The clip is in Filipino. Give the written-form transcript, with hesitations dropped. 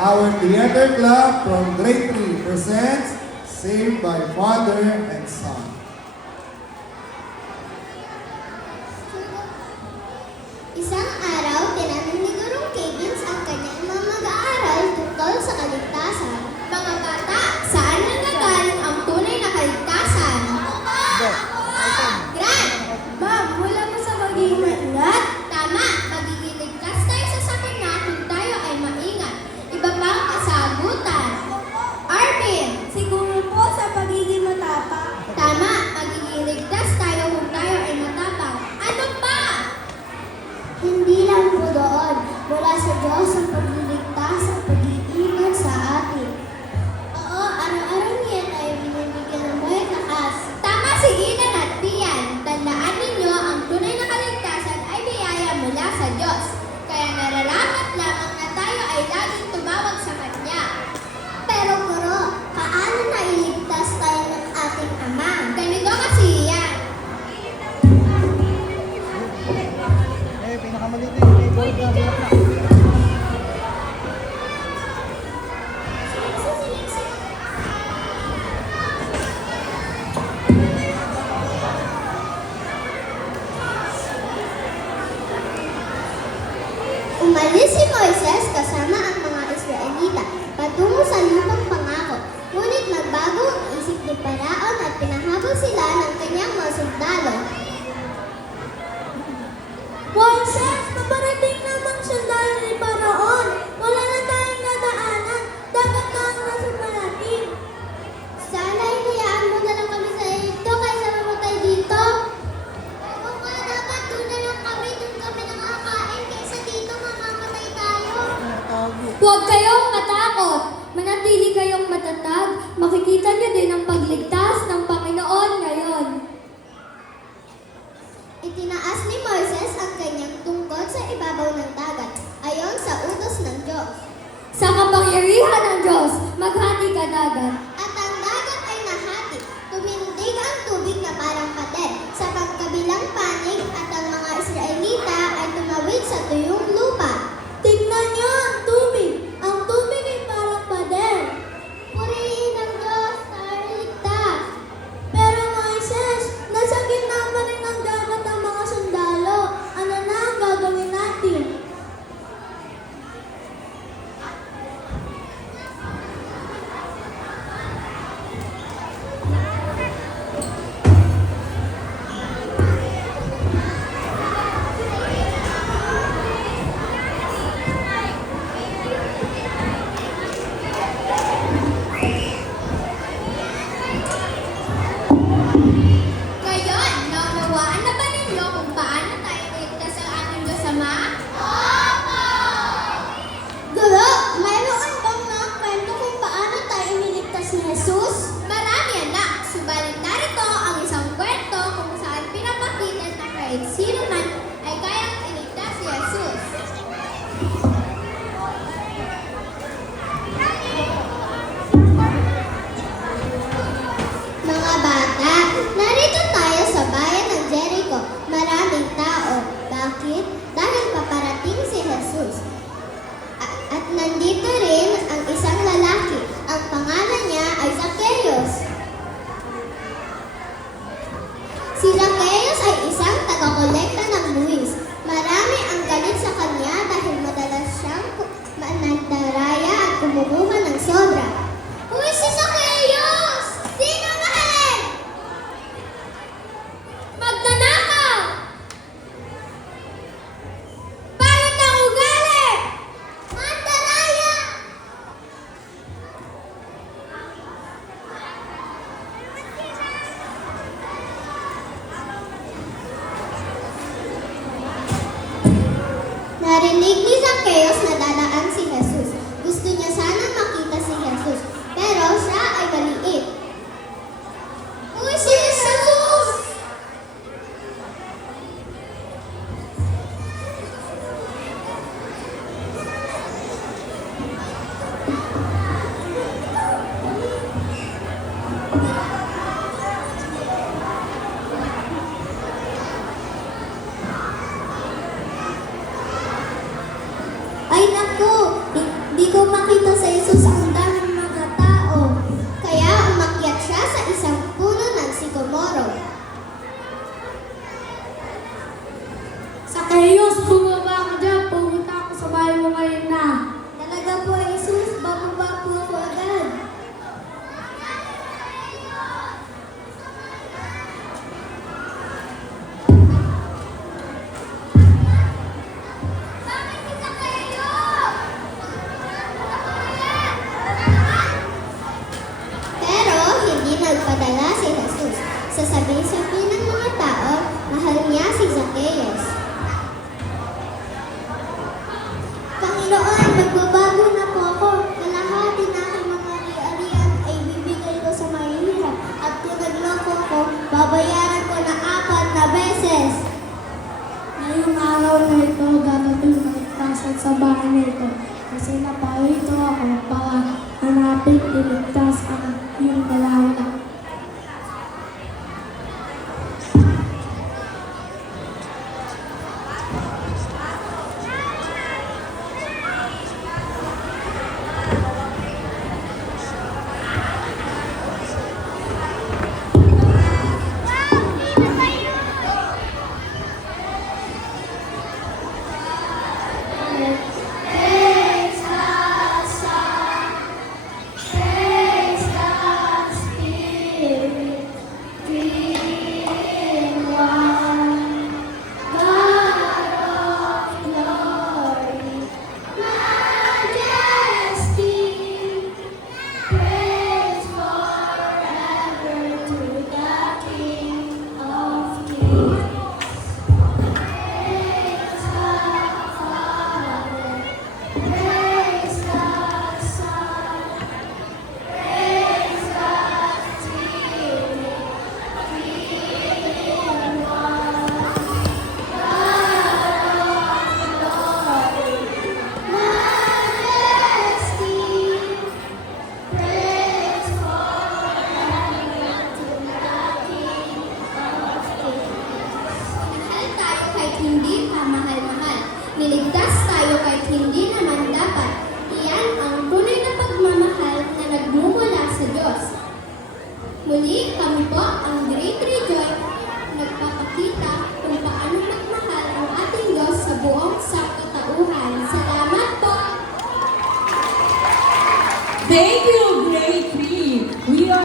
Our theater club from grade 3 presents Saved by Father and Son. Isang araw, tinanong ni Gurong Kevins ang kanyang mga mag-aaral tungkol sa kaligtasan. Mga bata, saan nanggagaling ang tunay na kaligtasan? Grant! Ma'am, wala mo sa magiging maingat? Tama, magiging ligtas tayo sa sakit na kung tayo ay maingat. Iba pa ang kasagutan. Arvin! Siguro po sa pagiging matapang. Tama, magiging ligtas tayo kung tayo ay matapang. Ano pa? Hindi lang po doon. Mula sa Diyos ang pagliligtas at pag-iingat sa atin. Oo, araw-araw niyan ay binibigyan ng may lakas. Tama si Inan at Tian. Tandaan ninyo, ang tunay na kaligtasan ay biyaya mula sa Diyos. Kaya nararapat lamang na tayo ay laging tumawag sa Kanya. Pero Guro, paano nailigtas tayo ng ating Ama? Ganito kasi yan. Pinakamalit yung keyboard na bulak na. Umalis si Moises kasama ang mga Israelita patungo sa lupang pangako. Ngunit nagbago ang isip ni Paraon at pinahabol sila ng kanyang mga sundalo. Moises, paparating namang sundalo ni Paraon. Wala na tayong nadaanan. Dapat na ang nasa natin. Sana hinayaan mo na lang kami sa ito kaysa mamatay dito. Oo nga, dapat doon na lang kami. Doon kami nakakain kaysa dito mamamatay tayo. Huwag kayong matakot. Manatili kayong matatag. Makikita niyo din ang pagligtas ng Panginoon ngayon. Itinaas ni Moises ang kanyang tungkod sa ibabaw ng dagat, ayon sa utos ng Diyos. Sa kapangyarihan ng Diyos, maghati ka dagat. At ang dagat ay nahati. Tumindig ang tubig na parang pader sa pagkabilang panig at ang mga Israelita ay tumawid sa tuyong lupa. Tignan niyo ang tubig. Ang tubig ay parang pader. Purihin ang Diyos, tayo ligtas. Pero Moises, nasa gitna pa rin ng dagat ang mga sundalo. Ano na ang gagawin natin? Ngayon, naunawaan na ba ninyo kung paano tayo iligtas ang ating Diyos Ama? Opo! Guro, mayroon bang mga kwento kung paano tayo iniligtas ni Jesus? Marami anak, subalit narito ang isang kwento kung saan pinapakita na kahit sino man ay kayang iligtas si Jesus. Mga bata, narito tayo sa bayan ng Jericho. Maraming tao. Bakit? Dahil paparating si Jesus. At nandito rin ang isang lalaki. Ang pangalan niya ay Zacchaeus. Si Zacchaeus ay isang taga-kolekta ng buwis. Marami ang galit sa kanya dahil madalas siyang manandaraya at kumukuha ng sobra. Uy, si Zacchaeus! Sino mahalin? Magnanakaw! Pangit na ugali! Mandaraya! Narinig ni Zacchaeus na dadaan si Jesus. Gusto niya sanang makita si Jesus, pero siya ay maliit. Uy, si Jesus! Ay naku, di ko makita pumunta sa Jesus ang daming mga tao. Kaya umakyat siya sa isang puno ng sikomoro. Zacchaeus, bumaba ka dyan. Pumunta ako sa bahay mo ngayon na. Talaga po, Jesus, bababa po ako agad. Pero hindi nagpadala si Jesus. Sasabihin ng mga tao, mahal niya si Zacchaeus. Panginoon, magbabago na po ako. Kalahati na aking mga ari-arian ay bibigay ko sa mahihirap. At kung nagloko ko, babayaran ko na 4 na beses. Ngayong araw na ito, gagawin ko kaligtasan sa bahay na ito. Kasi naparito ako para hanapin iligtas ang iyong dalawa. Mahal tayo kahit hindi pa mahal-mahal. Niligtas tayo kahit hindi naman dapat. Iyan ang tunay na pagmamahal na nagmumula sa Diyos. Muli, kami po ang Great Rejoice nagpapakita kung paano magmahal ang ating Diyos sa buong sangkatauhan. Salamat po! Thank you!